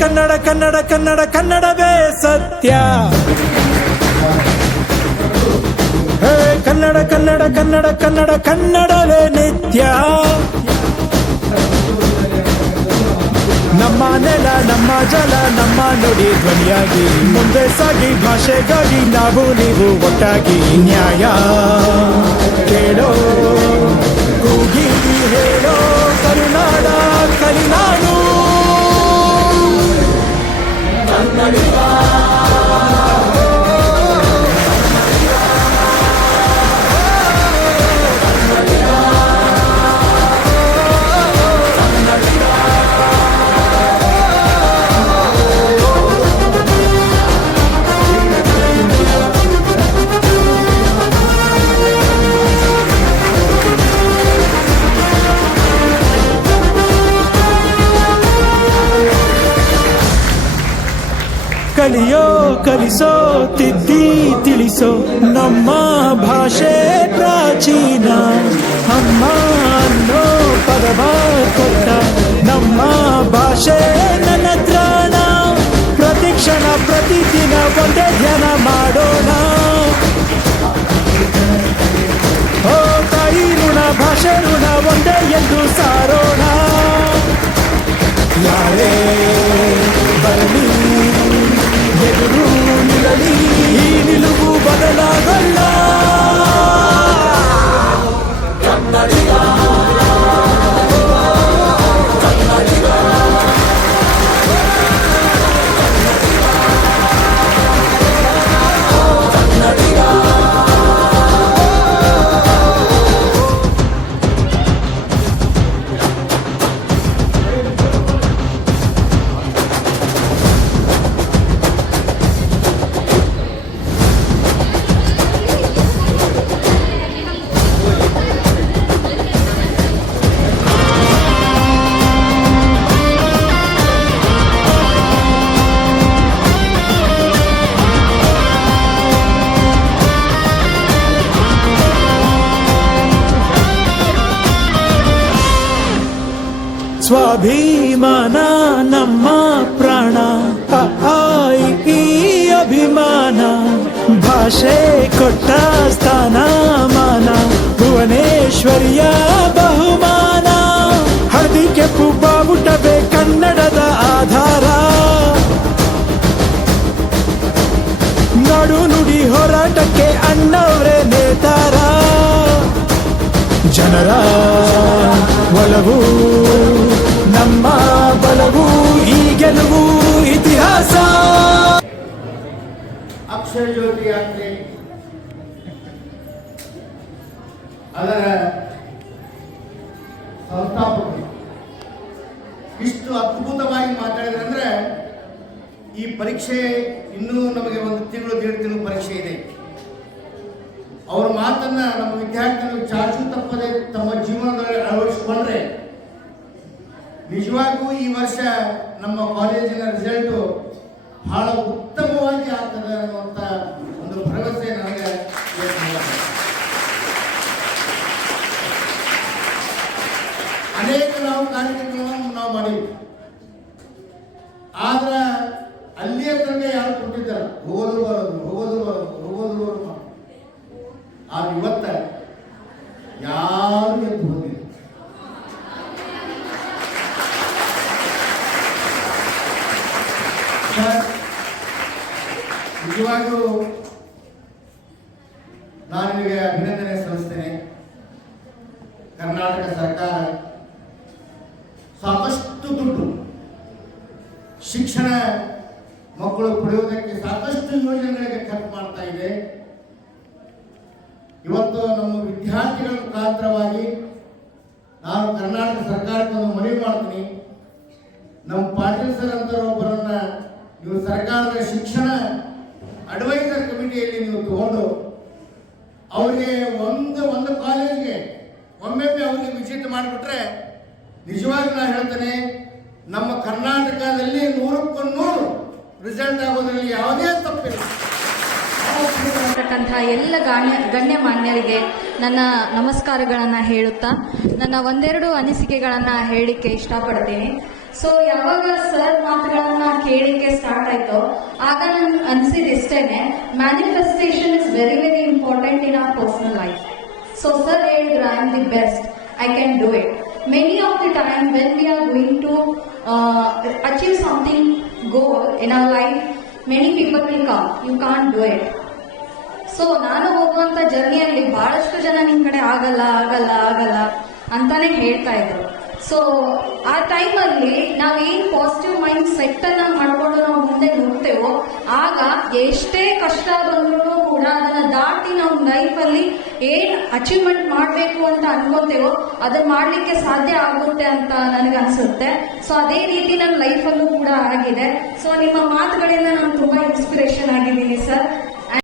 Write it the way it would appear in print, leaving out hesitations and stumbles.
ಕನ್ನಡ ಕನ್ನಡ ಕನ್ನಡ ಕನ್ನಡವೇ ಸತ್ಯ. ಹೇ ಕನ್ನಡ ಕನ್ನಡ ಕನ್ನಡ ಕನ್ನಡ ಕನ್ನಡವೇ ನಿತ್ಯ. ನಮ್ಮ ನೆಲ ನಮ್ಮ ಜಲ ನಮ್ಮ ನುಡಿ ಧ್ವನಿಯಾಗಿ ಮುಂದೆ ಸಾಗಿ ಭಾಷೆಗಾಗಿ ನಾವು ನೀವು ಒಟ್ಟಾಗಿ ನ್ಯಾಯ ಕೇಳೋ ಕೂಗಿ ಹೇಳೋ ಕರುನಾಡ ಕಲಿನಾಡು. ಕಲಿಯೋ ಕಲಿಸೋ ತಿದ್ದಿ ತಿಳಿಸೋ ನಮ್ಮ ಭಾಷೆ ಪ್ರಾಚೀನ. ಅಮ್ಮ ಅನ್ನೋ ಪದವ ಕೊಟ್ಟ ನಮ್ಮ ಭಾಷೆ ನನ್ನ ತ್ರಾಣ. ಪ್ರತಿಕ್ಷಣ ಪ್ರತಿದಿನ ಒಂದೇ ಧ್ಯಾನ ಮಾಡೋಣ. ಓ ತಾಯಿ ಋಣ ಭಾಷೆ ಋಣ ಒಂದೇ ಎಂದು ಸಾರೋಣ. ಯಾರೇ ಬರಲಿ ಎದುರು ನಿಲ್ಲಲಿ ಈ ನಿಲುವು ಬದಲಾಗಲ್ಲ. ಕನ್ನಡಿಗ ಸ್ವಾಭಿಮಾನ ನಮ್ಮ ಪ್ರಾಣ. ಈ ಅಭಿಮಾನ ಭಾಷೆ ಕೊಟ್ಟ ಸ್ಥಾನಮಾನ. ಭುವನೇಶ್ವರಿಯ ಬಹುಮಾನ. ಹಳದಿ ಕೆಂಪು ಬಾವುಟವೇ ಕನ್ನಡದ ಆಧಾರ. ನಾಡು ನುಡಿ ಹೋರಾಟಕ್ಕೆ ಅಣ್ಣವರೇ ನೇತಾರ. ಜನರ ಒಲವು ನಮ್ಮ ಬಲವು ಈ ಗೆಲುವು ಇತಿಹಾಸ. ಅಕ್ಷರ ಜ್ಯೋತಿ ಯಾತ್ರೆ ಅದರ ಸಂಸ್ಥಾಪಕರು ಇಷ್ಟು ಅದ್ಭುತವಾಗಿ ಮಾತಾಡಿದ್ರೆ ಅಂದ್ರೆ ಈ ಪರೀಕ್ಷೆ ಇನ್ನೂ ನಮಗೆ 1 ತಿಂಗಳು 1.5 ತಿಂಗಳು ಪರೀಕ್ಷೆ ಇದೆ. ಅವ್ರ ಮಾತನ್ನ ನಮ್ಮ ವಿದ್ಯಾರ್ಥಿಗಳು ಚಾಚು ತಪ್ಪದೆ ತಮ್ಮ ಜೀವನದಲ್ಲಿ ಅಳವಡಿಸಿಕೊಂಡ್ರೆ ನಿಜವಾಗೂ ಈ ವರ್ಷ ನಮ್ಮ ಕಾಲೇಜಿನ ರಿಸಲ್ಟ್ ಬಹಳ ಉತ್ತಮವಾಗಿ ಆಗ್ತದೆ ಅನ್ನುವಂಥ ಒಂದು ಭರವಸೆ ನನಗೆ. ಅನೇಕ ನಾವು ಕಾರ್ಯಕ್ರಮಗಳನ್ನು ನಾವು ಮಾಡಿದ್ವಿ. ಆದ್ರೆ ಅಲ್ಲಿಯ ತನಕ ಯಾರು ಕೊಟ್ಟಿದ್ದಾರೆ ಹೋಗೋದು ಬರೋದು. ಆದ್ರೆ ಇವತ್ತ ಯಾರು ಎದ್ದು ಹೋಗಿಲ್ಲ. ನಿಜವಾಗೂ ನಾನು ನಿಮಗೆ ಅಭಿನಂದನೆ ಸಲ್ಲಿಸ್ತೇನೆ. ಕರ್ನಾಟಕ ಸರ್ಕಾರ ಸಾಕಷ್ಟು ದುಡ್ಡು ಶಿಕ್ಷಣ ಮಕ್ಕಳು ಪಡೆಯುವುದಕ್ಕೆ ಸಾಕಷ್ಟು ಯೋಜನೆಗಳಿಗೆ ಖರ್ಚು ಮಾಡ್ತಾ ಇದೆ. ಇವತ್ತು ನಮ್ಮ ವಿದ್ಯಾರ್ಥಿಗಳ ಮುಖಾಂತರವಾಗಿ ನಾನು ಕರ್ನಾಟಕ ಸರ್ಕಾರಕ್ಕೆ ಒಂದು ಮನವಿ ಮಾಡ್ತೀನಿ. ನಮ್ಮ ಪಾಟೀಲ್ ಸರ್ ಅಂತ ಒಬ್ಬರನ್ನ ನೀವು ಸರ್ಕಾರದ ಶಿಕ್ಷಣ ಅಡ್ವೈಸರ್ ಕಮಿಟಿಯಲ್ಲಿ ನೀವು ತಗೊಂಡು ಅವರಿಗೆ ಒಂದು ಕಾಲೇಜ್ಗೆ ಒಮ್ಮೆ ಅವರಿಗೆ ವಿಸಿಟ್ ಮಾಡಿಬಿಟ್ರೆ ನಿಜವಾಗಿ ನಾನು ಹೇಳ್ತೇನೆ ನಮ್ಮ ಕರ್ನಾಟಕದಲ್ಲಿ 100ಕ್ಕೆ 100 ರಿಸಲ್ಟ್ ಆಗೋದ್ರಲ್ಲಿ ಯಾವುದೇ ತಪ್ಪಿಲ್ಲ. ಎಲ್ಲ ಗಣ್ಯಮಾನ್ಯರಿಗೆ ನನ್ನ ನಮಸ್ಕಾರಗಳನ್ನು ಹೇಳುತ್ತಾ ನನ್ನ ಒಂದೆರಡು ಅನಿಸಿಕೆಗಳನ್ನು ಹೇಳಲಿಕ್ಕೆ ಇಷ್ಟಪಡ್ತೀನಿ. ಸೊ ಯಾವಾಗ ಸರ್ ಮಾತುಗಳನ್ನು ಆಗ ನನ್ಗೆ ಅನ್ಸಿದ ಇಷ್ಟೇನೆ, manifestation is very very important in our personal life. So sir ಹೇಳಿದ್ರು, I am the best, I can do it. Many of the time when we are going to achieve something goal in our life, many people will come, you can't do it. So ನಾನು ಹೋಗುವಂತ ಜರ್ನಿಯಲ್ಲಿ ಬಹಳಷ್ಟು ಜನ ನಿಮ್ ಕಡೆ ಆಗಲ್ಲ ಆಗಲ್ಲ ಆಗಲ್ಲ ಅಂತಾನೆ ಹೇಳ್ತಾ ಇದ್ರು. ಸೊ ಆ ಟೈಮಲ್ಲಿ ನಾವೇನ್ ಪಾಸಿಟಿವ್ ಮೈಂಡ್ ಸೆಟ್ ಅನ್ನ ಮಾಡ್ಕೊಂಡು ನಾವು ಮುಂದೆ ನೋಡ್ತೇವೋ, ಆಗ ಎಷ್ಟೇ ಕಷ್ಟ ಬಂದ್ರೂ ಕೂಡ ಅದನ್ನ ದಾಟಿ ನಾವು ಲೈಫಲ್ಲಿ ಏನ್ ಅಚೀವ್ಮೆಂಟ್ ಮಾಡಬೇಕು ಅಂತ ಅನ್ಕೋತೇವೋ ಅದನ್ನ ಮಾಡ್ಲಿಕ್ಕೆ ಸಾಧ್ಯ ಆಗುತ್ತೆ ಅಂತ ನನಗೆ ಅನ್ಸುತ್ತೆ. ಸೊ ಅದೇ ರೀತಿ ನನ್ನ ಲೈಫಲ್ಲೂ ಕೂಡ ಆಗಿದೆ. ಸೊ ನಿಮ್ಮ ಮಾತುಗಳಿಂದ ನಾನು ತುಂಬಾ ಇನ್ಸ್ಪಿರೇಷನ್ ಆಗಿದ್ದೀನಿ ಸರ್.